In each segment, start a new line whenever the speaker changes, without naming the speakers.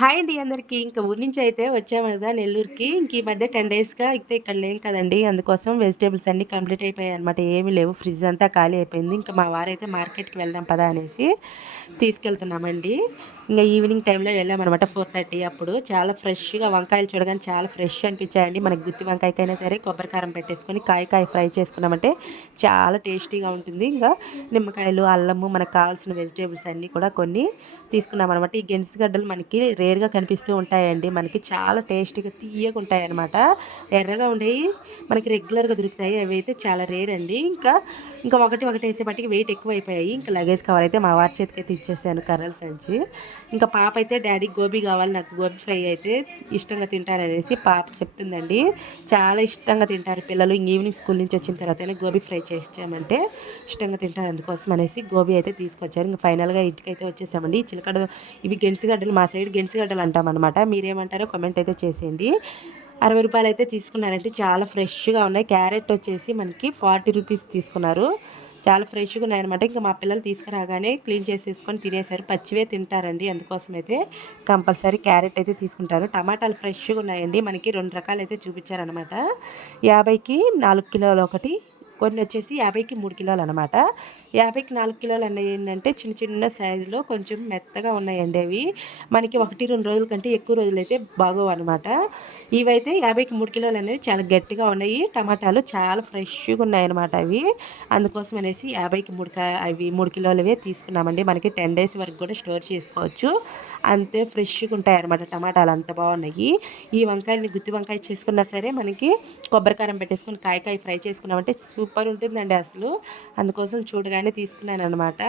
Hi అండి అందరికీ. ఇంకా ఊరి నుంచి అయితే వచ్చాము కదా నెల్లూరుకి. ఇంక ఈ మధ్య టెన్ డేస్గా అయితే ఇక్కడ లేం కదండి. అందుకోసం వెజిటేబుల్స్ అన్నీ కంప్లీట్ అయిపోయాయి అనమాట ఏమీ లేవు. ఫ్రిడ్జ్ అంతా ఖాళీ అయిపోయింది. ఇంకా మా వారైతే మార్కెట్కి వెళ్దాం పదా అనేసి తీసుకెళ్తున్నామండి. ఇంకా ఈవినింగ్ టైంలో వెళ్ళామన్నమాట ఫోర్ థర్టీ అప్పుడు. చాలా ఫ్రెష్గా వంకాయలు చూడగానే చాలా ఫ్రెష్ అనిపించాయండి. మనకి గుత్తి వంకాయకైనా సరే కొబ్బరికారం పెట్టేసుకొని కాయ కాయ ఫ్రై చేసుకున్నామంటే చాలా టేస్టీగా ఉంటుంది. ఇంకా నిమ్మకాయలు అల్లము మనకు కావాల్సిన వెజిటేబుల్స్ అన్నీ కూడా కొన్ని తీసుకున్నామన్నమాట ఈ ఈ గెన్సిగడ్డలు మనకి రేర్గా కనిపిస్తూ ఉంటాయండి. మనకి చాలా టేస్టీగా తీయగా ఉంటాయి అనమాట ఎర్రగా ఉండేవి మనకి రెగ్యులర్గా దొరుకుతాయి. అవి అయితే చాలా రేర్ అండి. ఇంకా ఇంకా ఒకటి ఒకటి వేసేపటికి వెయిట్ ఎక్కువ అయిపోయాయి ఇంకా లగేజ్ కవర్ అయితే మా వారి చేతికి అయితే ఇచ్చేసాను కర్రల సంచి. ఇంకా పాప అయితే డాడీ గోబీ కావాలి నాకు గోబీ ఫ్రై అయితే ఇష్టంగా తింటారనేసి పాప చెప్తుందండి. చాలా ఇష్టంగా తింటారు పిల్లలు. ఈవినింగ్ స్కూల్ నుంచి వచ్చిన తర్వాత గోబీ ఫ్రై చేసామంటే ఇష్టంగా తింటారు అందుకోసం అనేసి గోబీ అయితే తీసుకొచ్చారు. ఇంకా ఫైనల్గా ఇంటికి అయితే వచ్చేసామండి చిలకడ ఇవి గెన్సిగడ్డలు మా సైడ్ గెన్సిగడ్డలు అంటాం అనమాట మీరేమంటారో కామెంట్ అయితే చేసేయండి. అరవై రూపాయలు అయితే తీసుకున్నారంటే చాలా ఫ్రెష్గా ఉన్నాయి. క్యారెట్ వచ్చేసి మనకి ఫార్టీ రూపీస్ తీసుకున్నారు. చాలా ఫ్రెష్గా ఉన్నాయన్నమాట. ఇంకా మా పిల్లలు తీసుకురాగానే క్లీన్ చేసేసుకొని తినేసారు. పచ్చివే తింటారండి. అందుకోసం అయితే కంపల్సరీ క్యారెట్ అయితే తీసుకుంటారు. టమాటాలు ఫ్రెష్గా ఉన్నాయండి. మనకి రెండు రకాలు అయితే చూపించారనమాట యాభైకి నాలుగు కిలోలు ఒకటి కొన్ని వచ్చేసి యాభైకి మూడు కిలోలు అనమాట యాభైకి నాలుగు కిలోలు అన్నవి ఏంటంటే చిన్న చిన్న సైజులో కొంచెం మెత్తగా ఉన్నాయండి అవి. మనకి ఒకటి రెండు రోజుల కంటే ఎక్కువ రోజులు అయితే బాగోవు అనమాట ఇవైతే యాభైకి మూడు కిలోలు అనేవి చాలా గట్టిగా ఉన్నాయి. టమాటాలు చాలా ఫ్రెష్గా ఉన్నాయన్నమాట అవి. అందుకోసం అనేసి యాభైకి మూడు అవి మూడు కిలోలవే తీసుకున్నామండి. మనకి టెన్ డేస్ వరకు కూడా స్టోర్ చేసుకోవచ్చు. అంతే ఫ్రెష్గా ఉంటాయి అనమాట టమాటాలు అంత బాగున్నాయి. ఈ వంకాయని గుత్తి వంకాయ చేసుకున్నా సరే మనకి కొబ్బరికారం పెట్టేసుకొని కాయకాయ ఫ్రై చేసుకున్నామంటే సూప్ సూపర్ ఉంటుందండి అసలు. అందుకోసం చూడగానే తీసుకున్నాను అనమాట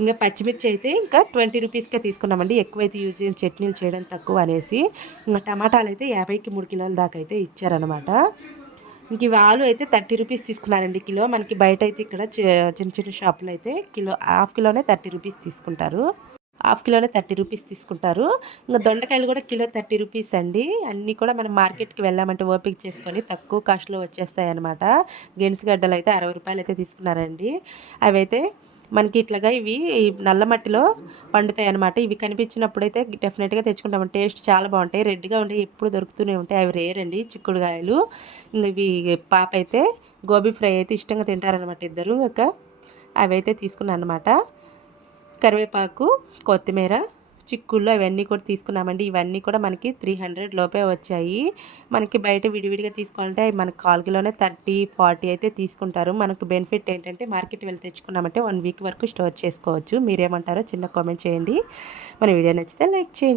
ఇంకా పచ్చిమిర్చి అయితే ఇంకా ట్వంటీ రూపీస్కే తీసుకున్నామండి. ఎక్కువైతే యూజ్ చేయం చట్నీలు చేయడం తక్కువ అనేసి. ఇంకా టమాటాలు అయితే యాభైకి మూడు కిలోల దాకా అయితే ఇచ్చారనమాట ఇంక ఇవి ఆలు అయితే థర్టీ రూపీస్ తీసుకున్నారండి కిలో. మనకి బయట అయితే ఇక్కడ చిన్న చిన్న షాపులు అయితే కిలో హాఫ్ కిలోనే థర్టీ రూపీస్ తీసుకుంటారు. హాఫ్ కిలోనే థర్టీ రూపీస్ తీసుకుంటారు. ఇంకా దొండకాయలు కూడా కిలో థర్టీ రూపీస్ అండి. అన్నీ కూడా మనం మార్కెట్కి వెళ్ళామంటే ఓపిక చేసుకొని తక్కువ కాస్ట్లో వచ్చేస్తాయి అనమాట గెన్సుగడ్డలు అయితే అరవై రూపాయలు అయితే తీసుకున్నారండి. అవైతే మనకి ఇట్లాగా ఇవి నల్ల మట్టిలో పండుతాయి అనమాట ఇవి కనిపించినప్పుడు అయితే డెఫినెట్గా తెచ్చుకుంటాం టేస్ట్ చాలా బాగుంటాయి. రెడ్గా ఉంటాయి ఎప్పుడు దొరుకుతూనే ఉంటాయి. అవి రేరండి చిక్కుడుకాయలు ఇంకా ఇవి పాప అయితే గోబీ ఫ్రై అయితే ఇష్టంగా తింటారనమాట ఇద్దరు. ఇంకా అవి అయితే తీసుకున్నాను అనమాట కరివేపాకు కొత్తిమీర చిక్కుళ్ళు అవన్నీ కూడా తీసుకున్నామండి. ఇవన్నీ కూడా మనకి త్రీ హండ్రెడ్ లోపే వచ్చాయి. మనకి బయట విడివిడిగా తీసుకోవాలంటే మన కాల్కిలోనే థర్టీ ఫార్టీ అయితే తీసుకుంటారు. మనకు బెనిఫిట్ ఏంటంటే మార్కెట్ వెళ్ళి తెచ్చుకున్నామంటే వన్ వీక్ వరకు స్టోర్ చేసుకోవచ్చు. మీరేమంటారో చిన్న కామెంట్ చేయండి. మన వీడియో నచ్చితే లైక్ చేయండి.